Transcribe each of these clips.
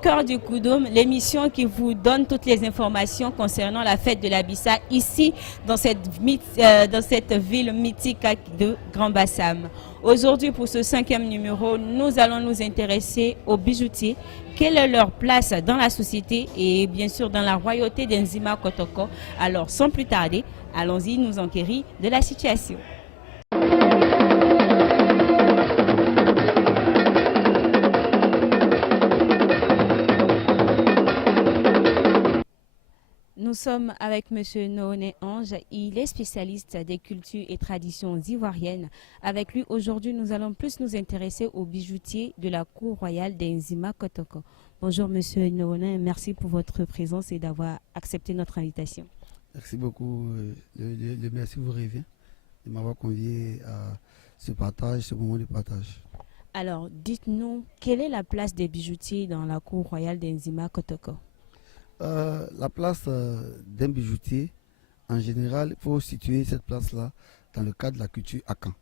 cœur du Koudoum, l'émission qui vous donne toutes les informations concernant la fête de la Bissa ici dans dans cette ville mythique de Grand Bassam. Aujourd'hui, pour ce 5e numéro, nous allons nous intéresser aux bijoutiers. Quelle est leur place dans la société et bien sûr dans la royauté d'Enzima Kotoko? Alors, sans plus tarder, allons-y nous enquérir de la situation. Nous sommes avec M. Noné Ange. Il est spécialiste des cultures et traditions ivoiriennes. Avec lui, aujourd'hui, nous allons plus nous intéresser aux bijoutiers de la cour royale d'Enzima Kotoko. Bonjour M. Noné, merci pour votre présence et d'avoir accepté notre invitation. Merci beaucoup. Le merci vous revient de m'avoir convié à ce moment de partage. Alors, dites-nous, quelle est la place des bijoutiers dans la cour royale d'Enzima Kotoko? La place d'un bijoutier, en général, il faut situer cette place-là dans le cadre de la culture Akan.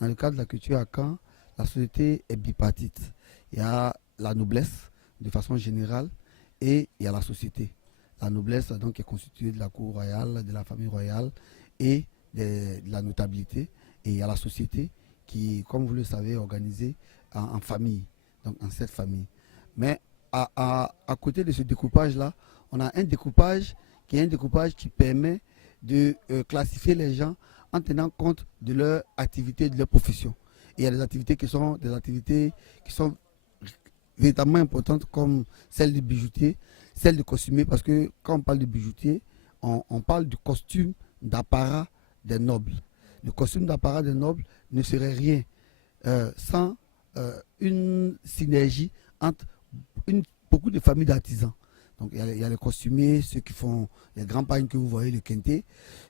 Dans le cadre de la culture Akan, la société est bipartite. Il y a la noblesse, de façon générale, et il y a la société. La noblesse donc, est constituée de la cour royale, de la famille royale et de la notabilité. Et il y a la société qui, comme vous le savez, est organisée en famille, donc en 7 familles. Mais à côté de ce découpage-là, on a un découpage qui permet de classifier les gens en tenant compte de leur activité, de leur profession. Et il y a des activités qui sont véritablement importantes comme celle du bijoutier, celle du costumier, parce que quand on parle de bijoutier, on parle du costume d'apparat des nobles. Le costume d'apparat des nobles ne serait rien sans une synergie entre beaucoup de familles d'artisans. Donc il y a les costumiers, ceux qui font les grands pagnes que vous voyez, le quintet.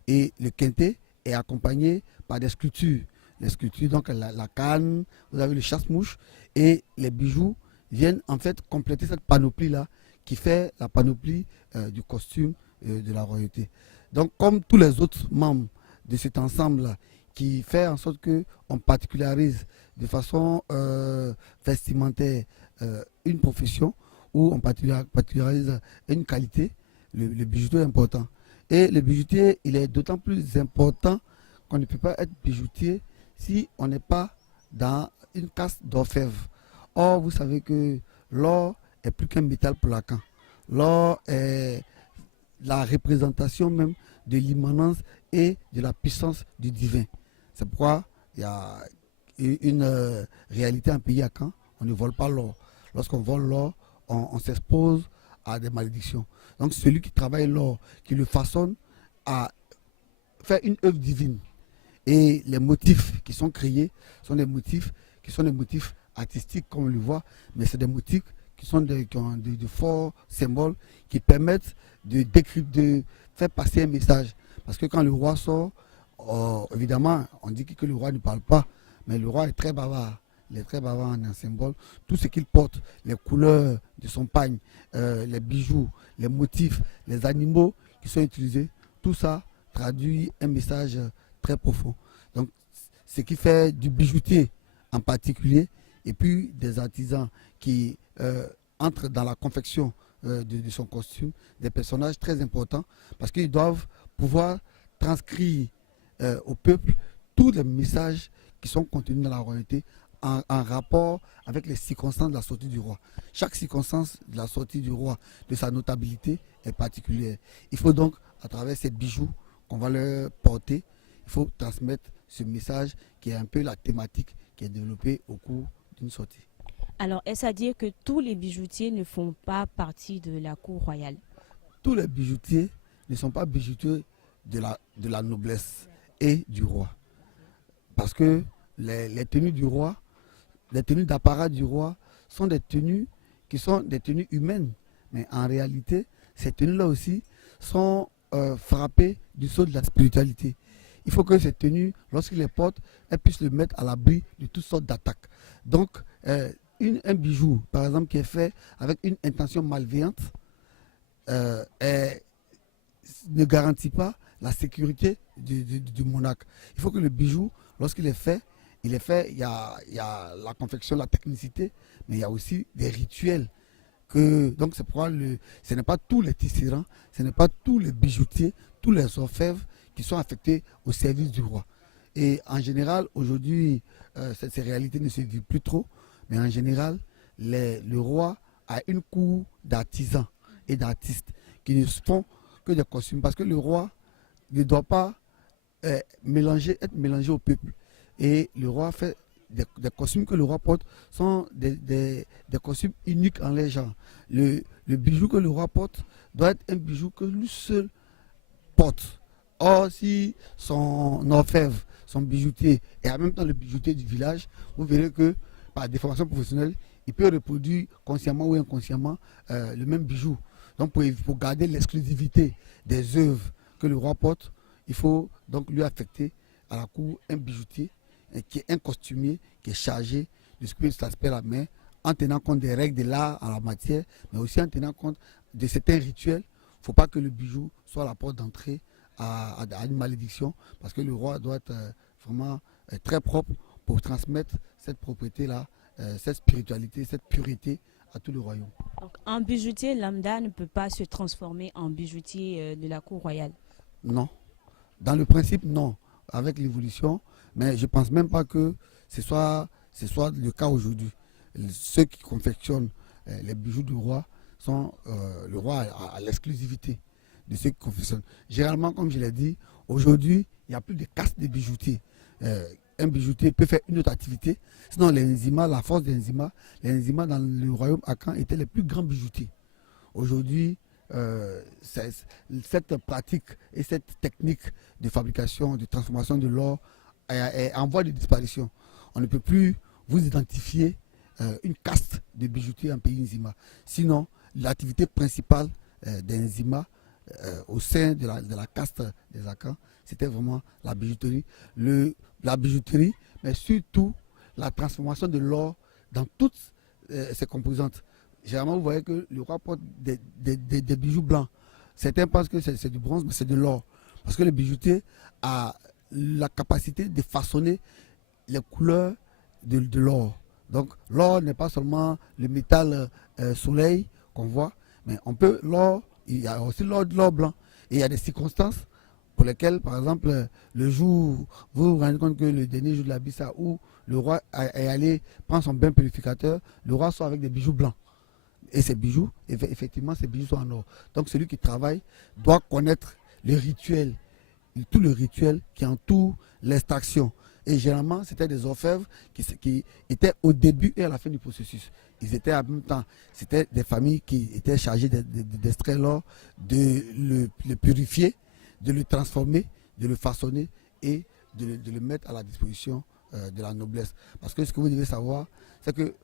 Et le quintet est accompagné par des sculptures. Les sculptures, donc la canne, vous avez le chasse-mouche. Et les bijoux viennent en fait compléter cette panoplie-là qui fait la panoplie du costume de la royauté. Donc comme tous les autres membres de cet ensemble-là, qui fait en sorte qu'on particularise de façon vestimentaire une profession ou on particularise une qualité, le bijoutier est important. Et le bijoutier, il est d'autant plus important qu'on ne peut pas être bijoutier si on n'est pas dans une caste d'orfèvre. Or, vous savez que l'or est plus qu'un métal pour Lacan. L'or est la représentation même de l'immanence et de la puissance du divin. C'est pourquoi il y a une réalité en pays à Caen, on ne vole pas l'or. Lorsqu'on vole l'or, on s'expose à des malédictions. Donc celui qui travaille l'or, qui le façonne à faire une œuvre divine. Et les motifs qui sont créés sont des motifs artistiques, comme on le voit, mais c'est des motifs qui ont de forts symboles qui permettent de faire passer un message. Parce que quand le roi sort, évidemment, on dit que le roi ne parle pas, mais le roi est très bavard. Il est très bavard en un symbole. Tout ce qu'il porte, les couleurs de son pagne, les bijoux, les motifs, les animaux qui sont utilisés, tout ça traduit un message très profond. Donc, ce qui fait du bijoutier en particulier, et puis des artisans qui entrent dans la confection de son costume, des personnages très importants, parce qu'ils doivent pouvoir transcrire au peuple tous les messages qui sont contenus dans la royauté en rapport avec les circonstances de la sortie du roi. Chaque circonstance de la sortie du roi, de sa notabilité, est particulière. Il faut donc, à travers ces bijoux qu'on va leur porter, il faut transmettre ce message qui est un peu la thématique qui est développée au cours d'une sortie. Alors, est-ce à dire que tous les bijoutiers ne font pas partie de la cour royale? Tous les bijoutiers ne sont pas bijoutiers de la noblesse et du roi. Parce que les tenues du roi, les tenues d'apparat du roi sont des tenues qui sont des tenues humaines. Mais en réalité, ces tenues-là aussi sont frappées du sceau de la spiritualité. Il faut que ces tenues, lorsqu'il les porte, elles puissent le mettre à l'abri de toutes sortes d'attaques. Donc, un bijou, par exemple, qui est fait avec une intention malveillante, ne garantit pas la sécurité du monarque. Il faut que le bijou, lorsqu'il est fait, il y a la confection, la technicité, mais il y a aussi des rituels Donc c'est pourquoi ce n'est pas tous les tisserands, ce n'est pas tous les bijoutiers, tous les orfèvres qui sont affectés au service du roi. Et en général, aujourd'hui, ces réalités ne se vivent plus trop, mais en général, le roi a une cour d'artisans et d'artistes qui ne font que des costumes, parce que le roi ne doit pas être mélangé au peuple. Et le roi fait des costumes que le roi porte sont des costumes uniques en les gens. Le bijou que le roi porte doit être un bijou que lui seul porte. Or, si son orfèvre, son bijoutier et en même temps le bijoutier du village, vous verrez que par déformation professionnelle, il peut reproduire consciemment ou inconsciemment le même bijou. Donc pour garder l'exclusivité des œuvres que le roi porte, il faut donc lui affecter à la cour un bijoutier qui est un costumier qui est chargé de ce que ça se paie la main, en tenant compte des règles de l'art en la matière, mais aussi en tenant compte de certains rituels. Il ne faut pas que le bijou soit la porte d'entrée à une malédiction, parce que le roi doit être vraiment très propre pour transmettre cette propriété-là, cette spiritualité, cette pureté à tout le royaume. Donc, un bijoutier lambda ne peut pas se transformer en bijoutier de la cour royale? Non. Dans le principe, non. Avec l'évolution, mais je ne pense même pas que ce soit le cas aujourd'hui. Ceux qui confectionnent les bijoux du roi sont le roi à l'exclusivité de ceux qui confectionnent. Généralement, comme je l'ai dit, aujourd'hui, il n'y a plus de caste de bijoutiers. Un bijoutier peut faire une autre activité. Sinon, les Nzima, la force des Nzima, les Nzima dans le royaume Akan étaient les plus grands bijoutiers. Aujourd'hui, cette pratique et cette technique de fabrication, de transformation de l'or est en voie de disparition. On ne peut plus vous identifier une caste de bijoutiers en pays Nzima. Sinon, l'activité principale des Nzima au sein de la caste des Akans, c'était vraiment la bijouterie. La bijouterie, mais surtout la transformation de l'or dans toutes ses composantes. Généralement, vous voyez que le roi porte des bijoux blancs. Certains pensent que c'est du bronze, mais c'est de l'or. Parce que le bijoutier a la capacité de façonner les couleurs de l'or. Donc, l'or n'est pas seulement le métal soleil qu'on voit, mais l'or, il y a aussi l'or blanc. Et il y a des circonstances pour lesquelles, par exemple, le jour, vous vous rendez compte que le dernier jour de la Bissa, où le roi est allé prendre son bain purificateur, le roi sort avec des bijoux blancs. Et ces bijoux, effectivement, ces bijoux sont en or. Donc celui qui travaille doit connaître le rituel, tout le rituel qui entoure l'extraction. Et généralement, c'était des orfèvres qui étaient au début et à la fin du processus. Ils étaient en même temps, c'était des familles qui étaient chargées d'extraire l'or, de le purifier, de le transformer, de le façonner et de le mettre à la disposition de la noblesse. Parce que ce que vous devez savoir, c'est que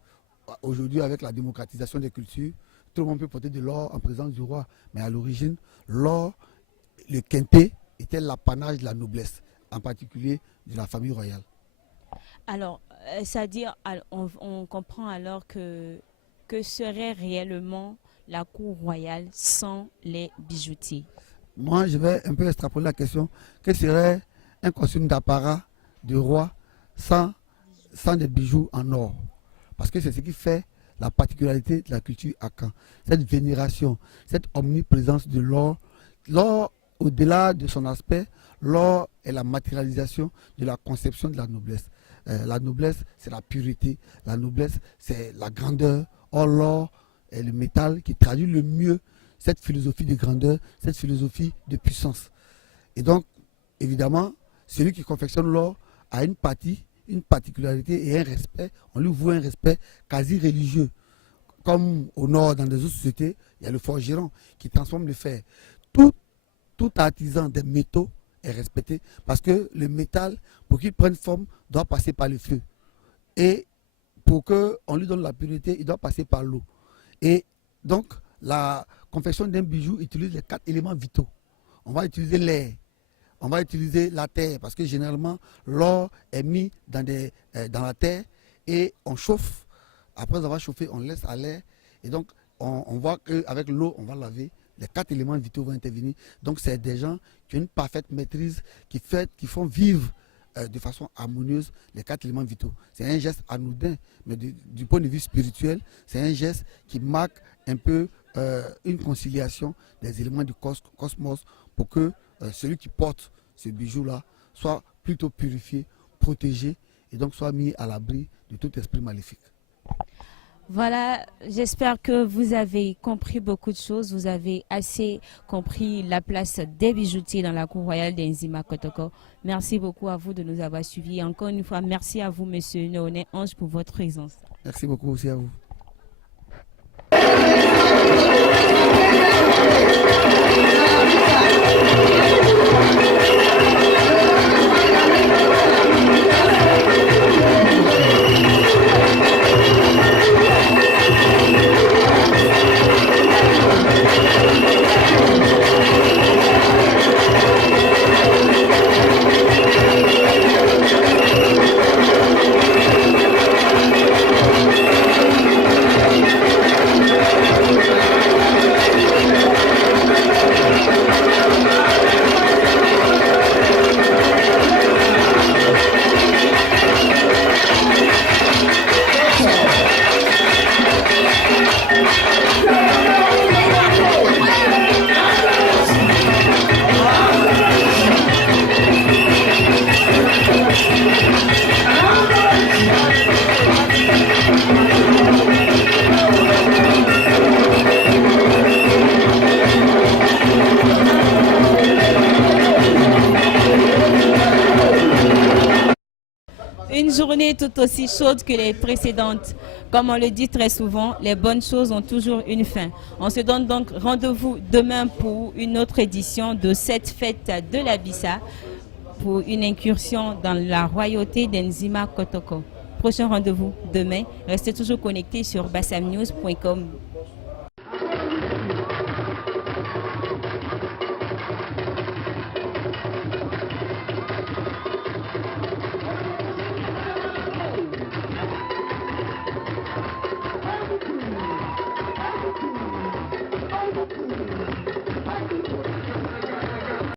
aujourd'hui, avec la démocratisation des cultures, tout le monde peut porter de l'or en présence du roi. Mais à l'origine, l'or, le quintet, était l'apanage de la noblesse, en particulier de la famille royale. Alors, c'est-à-dire, on comprend alors que serait réellement la cour royale sans les bijoutiers? Moi, je vais un peu extrapoler la question. Quel serait un costume d'apparat de roi sans des bijoux en or? Parce que c'est ce qui fait la particularité de la culture Akan. Cette vénération, cette omniprésence de l'or. L'or, au-delà de son aspect, l'or est la matérialisation de la conception de la noblesse. La noblesse, c'est la pureté. La noblesse, c'est la grandeur. Or, l'or est le métal qui traduit le mieux cette philosophie de grandeur, cette philosophie de puissance. Et donc, évidemment, celui qui confectionne l'or a une particularité et un respect, on lui voue un respect quasi religieux. Comme au nord, dans des autres sociétés, il y a le forgeron qui transforme le fer. Tout artisan des métaux est respecté parce que le métal, pour qu'il prenne forme, doit passer par le feu. Et pour qu'on lui donne la pureté, il doit passer par l'eau. Et donc, la confection d'un bijou utilise les 4 éléments vitaux. On va utiliser l'air. On va utiliser la terre parce que généralement l'or est mis dans la terre et on chauffe. Après avoir chauffé, on laisse à l'air et donc on voit qu'avec l'eau, on va laver. Les 4 éléments vitaux vont intervenir. Donc c'est des gens qui ont une parfaite maîtrise, qui font vivre de façon harmonieuse les 4 éléments vitaux. C'est un geste anodin, mais du point de vue spirituel, c'est un geste qui marque un peu une conciliation des éléments du cosmos pour que celui qui porte ce bijou-là soit plutôt purifié, protégé et donc soit mis à l'abri de tout esprit maléfique. Voilà, j'espère que vous avez compris beaucoup de choses. Vous avez assez compris la place des bijoutiers dans la cour royale d'Enzima Kotoko. Merci beaucoup à vous de nous avoir suivis. Encore une fois, merci à vous, Monsieur Noné Ange, pour votre présence. Merci beaucoup aussi à vous. Une journée tout aussi chaude que les précédentes. Comme on le dit très souvent, les bonnes choses ont toujours une fin. On se donne donc rendez-vous demain pour une autre édition de cette fête de la Bissa, pour une incursion dans la royauté d'Enzima Kotoko. Prochain rendez-vous demain. Restez toujours connectés sur bassamnews.com.